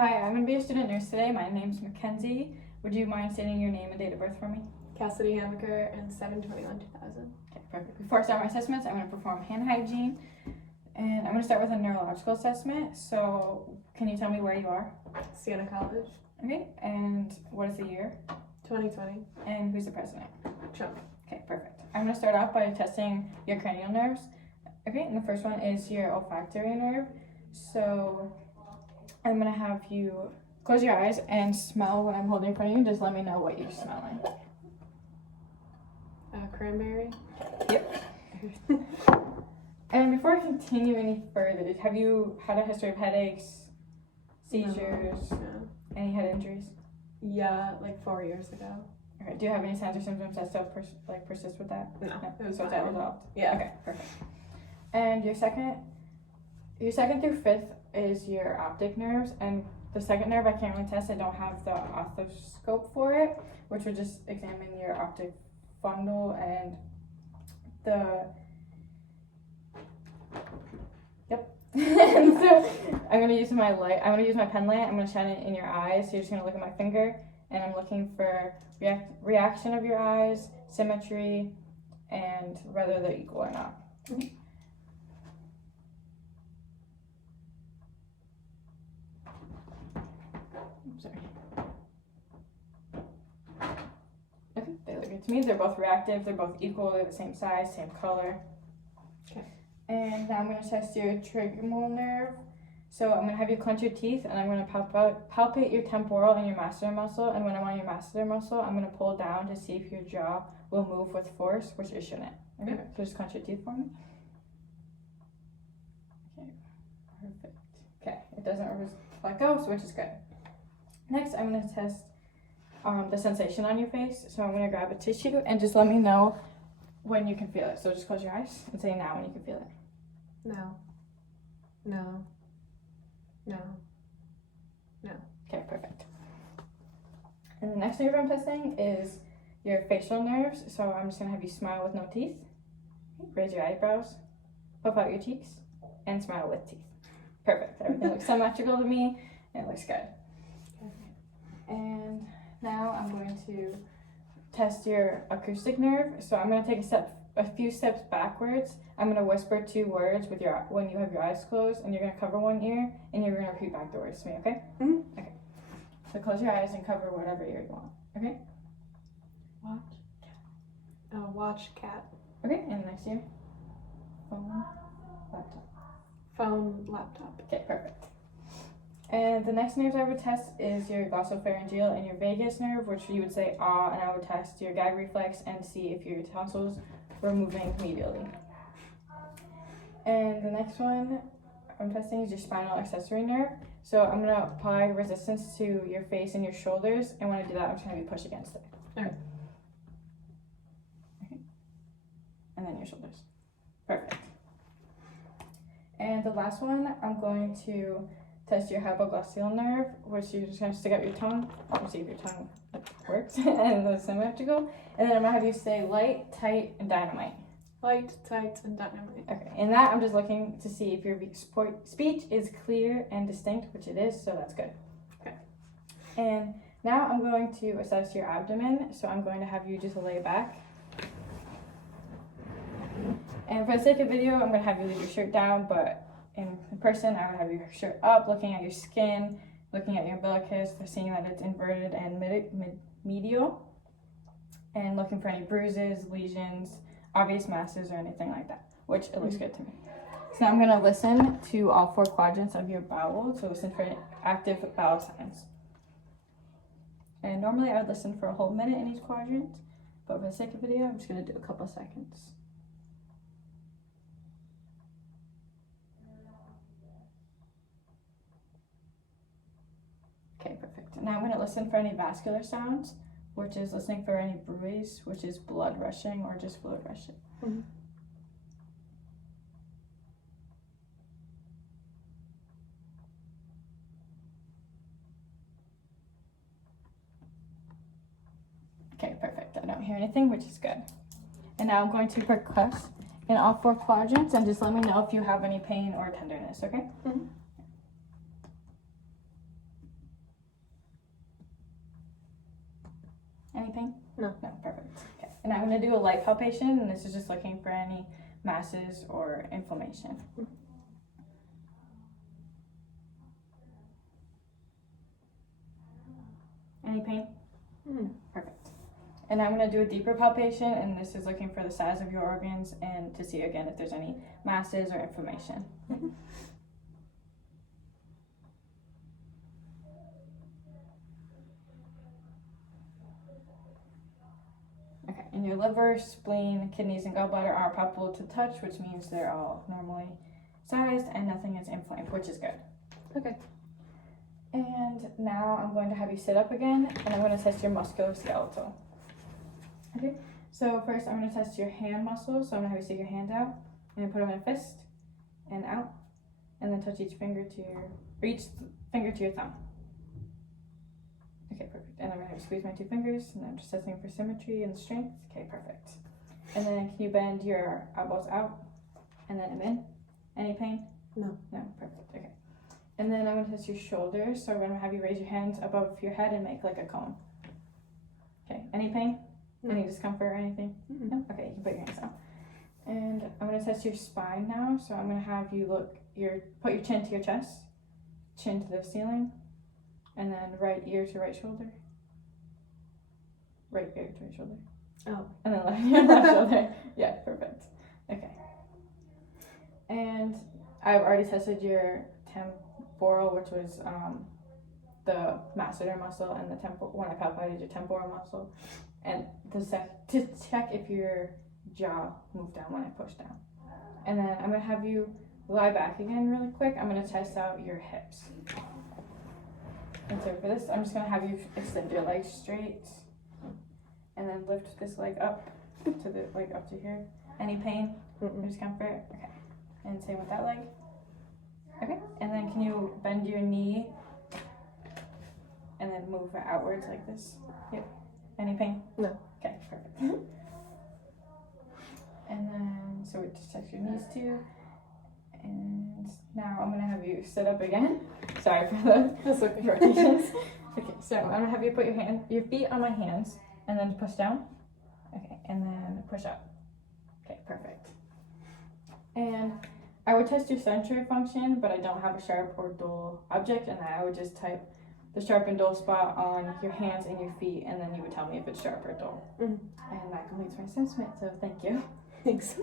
Hi, I'm going to be a student nurse today. My name's Mackenzie. Would you mind stating your name and date of birth for me? Cassidy Hamaker and 7/21/2000. Okay, perfect. Before I start my assessments, I'm going to perform hand hygiene. And I'm going to start with a neurological assessment. So, can you tell me where you are? Siena College. Okay, and what is the year? 2020. And who's the president? Trump. Okay, perfect. I'm going to start off by testing your cranial nerves. Okay, and the first one is your olfactory nerve. So, I'm going to have you close your eyes and smell what I'm holding in front of you. Just let me know what you're smelling. Cranberry. Yep. And before I continue any further, have you had a history of headaches, seizures, No. any head injuries? Yeah, like 4 years ago. Okay. Do you have any signs or symptoms that still persist with that? No. It was So it's fine. all resolved? Yeah. Okay, perfect. And your second through fifth is your optic nerves, and the second nerve I can't really test. I don't have the otoscope for it, which would just examine your optic fundal and the. Yep. And so I'm gonna use my light. I'm gonna use my pen light. I'm gonna shine it in your eyes. So you're just gonna look at my finger, and I'm looking for reaction of your eyes, symmetry, and whether they're equal or not. Mm-hmm. Sorry. Okay, they look good to me. They're both reactive. They're both equal. They're the same size, same color. Okay. And now I'm going to test your trigeminal nerve. So I'm going to have you clench your teeth, and I'm going to palpate your temporal and your masseter muscle. And when I'm on your masseter muscle, I'm going to pull down to see if your jaw will move with force, which it shouldn't. Okay, so just clench your teeth for me. Okay, perfect. Okay, it doesn't let go, so which is good. Next, I'm going to test the sensation on your face. So I'm going to grab a tissue and just let me know when you can feel it. So just close your eyes and say now when you can feel it. No. No. No. No. Okay, perfect. And the next nerve I'm testing is your facial nerves. So I'm just going to have you smile with no teeth. Raise your eyebrows, puff out your cheeks, and smile with teeth. Perfect. Everything looks symmetrical to me, and it looks good. And now I'm going to test your acoustic nerve. So I'm going to take a few steps backwards. I'm going to whisper 2 words when you have your eyes closed, and you're going to cover one ear, and you're going to repeat back the words to me, okay? Mm-hmm. Okay. So close your eyes and cover whatever ear you want, okay? Watch cat. Watch cat. Okay, and the next ear? Phone, laptop. Phone, laptop. Okay, perfect. And the next nerves I would test is your glossopharyngeal and your vagus nerve, which you would say ah, and I would test your gag reflex and see if your tonsils were moving medially. And the next one I'm testing is your spinal accessory nerve. So I'm going to apply resistance to your face and your shoulders, and when I do that, I'm just going to push against it. Okay. And then your shoulders. Perfect. And the last one, I'm going to test your hypoglossal nerve, which you're just going to stick out your tongue and see if your tongue works and the symmetrical. And then I'm going to have you say light, tight, and dynamite. Light, tight, and dynamite. Okay, in that I'm just looking to see if your speech is clear and distinct, which it is, so that's good. Okay. And now I'm going to assess your abdomen, so I'm going to have you just lay back. And for the sake of video, I'm going to have you leave your shirt down, but in person, I would have your shirt up, looking at your skin, looking at your umbilicus, seeing that it's inverted and medial, and looking for any bruises, lesions, obvious masses, or anything like that, which it looks good to me. So now I'm going to listen to all 4 quadrants of your bowel, so listen for active bowel signs. And normally I would listen for a whole minute in each quadrant, but for the sake of video, I'm just going to do a couple seconds. Okay, perfect. Now I'm going to listen for any vascular sounds, which is listening for any bruise, which is blood rushing or just fluid rushing. Mm-hmm. Okay, perfect. I don't hear anything, which is good. And now I'm going to percuss in all 4 quadrants, and just let me know if you have any pain or tenderness, okay? Mm-hmm. Any pain? No. No, perfect. Okay. And I'm going to do a light palpation, and this is just looking for any masses or inflammation. Any pain? Perfect. And I'm going to do a deeper palpation, and this is looking for the size of your organs and to see again if there's any masses or inflammation. Okay, and your liver, spleen, kidneys, and gallbladder are palpable to touch, which means they're all normally sized and nothing is inflamed, which is good. Okay. And now I'm going to have you sit up again, and I'm going to test your musculoskeletal. Okay, so first I'm going to test your hand muscles. So I'm going to have you stick your hand out and put them in a fist and out, and then touch each finger to your thumb. Okay, perfect. And I'm going to have you squeeze my 2 fingers, and I'm just testing for symmetry and strength. Okay, perfect. And then can you bend your elbows out and then them in? Any pain? No. No, perfect. Okay. And then I'm going to test your shoulders. So I'm going to have you raise your hands above your head and make like a cone. Okay, any pain? No. Any discomfort or anything? No? Okay, you can put your hands down. And I'm going to test your spine now. So I'm going to have you put your chin to your chest, chin to the ceiling, and then right ear to right shoulder. Right ear to right shoulder. Oh. And then left ear, left shoulder. Yeah, perfect. Okay. And I've already tested your temporal, which was the masseter muscle, and the when I palpated your temporal muscle, and to check if your jaw moved down when I pushed down. And then I'm going to have you lie back again really quick. I'm going to test out your hips. And so for this, I'm just going to have you extend your legs straight, and then lift this leg up to here. Any pain or discomfort? Okay. And same with that leg. Okay. And then can you bend your knee and then move it outwards like this? Yep. Any pain? No. Okay, perfect. And then, so we just touch your knees too. And now I'm gonna have you sit up again. Sorry for the rotations. Okay, so I'm gonna have you put your feet on my hands and then push down. Okay, and then push up. Okay, perfect. And I would test your sensory function, but I don't have a sharp or dull object, and I would just type the sharp and dull spot on your hands and your feet, and then you would tell me if it's sharp or dull. And that completes my assessment, so thank you. Thanks.